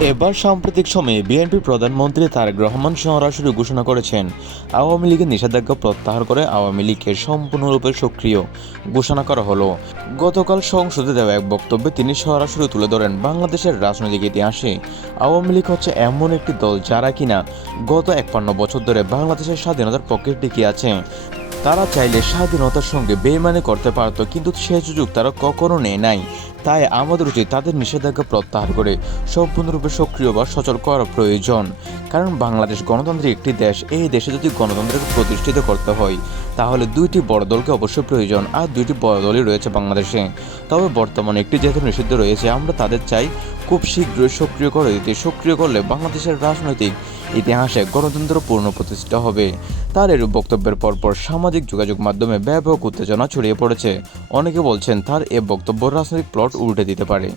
এবার সাম্প্রতিক সময়ে বিএনপি প্রধানমন্ত্রী তারেক রহমান সরাসরি ঘোষণা করেছেন আওয়ামী লীগের নিষেধাজ্ঞা প্রত্যাহার করে আওয়ামী লীগকে সম্পূর্ণরূপে সক্রিয় ঘোষণা করা হলো। গতকাল সংসদে দেওয়া এক বক্তব্যে তিনি সরাসরি তুলে ধরেন বাংলাদেশের রাজনৈতিক ইতিহাসে আওয়ামী লীগ হচ্ছে এমন একটি দল যারা কিনা গত ৫১ বছর ধরে বাংলাদেশের স্বাধীনতার পক্ষে টিকে আছে। তারা চাইলে স্বাধীনতার সঙ্গে বেইমানি করতে পারত, কিন্তু সে সুযোগ তারা কখনো নেয় নাই। তাই আমাদের উচিত তাদের নিষেধাজ্ঞা প্রত্যাহার করে সম্পূর্ণরূপে সক্রিয় বা সচল করা প্রয়োজন। কারণ বাংলাদেশ গণতান্ত্রিক একটি দেশ, এই দেশে যদি গণতন্ত্রকে প্রতিষ্ঠিত করতে হয় তাহলে দুইটি বড় দলকে অবশ্যই প্রয়োজন, আর দুইটি বড় দলই রয়েছে বাংলাদেশে। তবে বর্তমানে একটি যেহেতু নিষিদ্ধ রয়েছে, আমরা তাদের চাই খুব শীঘ্রই সক্রিয় করে দিতে। সক্রিয় করলে বাংলাদেশের রাজনৈতিক ইতিহাসে গণতন্ত্র পূর্ণ প্রতিষ্ঠা হবে। তার এর বক্তব্যের পরপর সামাজিক যোগাযোগ মাধ্যমে ব্যাপক উত্তেজনা ছড়িয়ে পড়েছে। অনেকে বলছেন তার এ বক্তব্য রাজনৈতিক প্লট উল্টে দিতে পারে।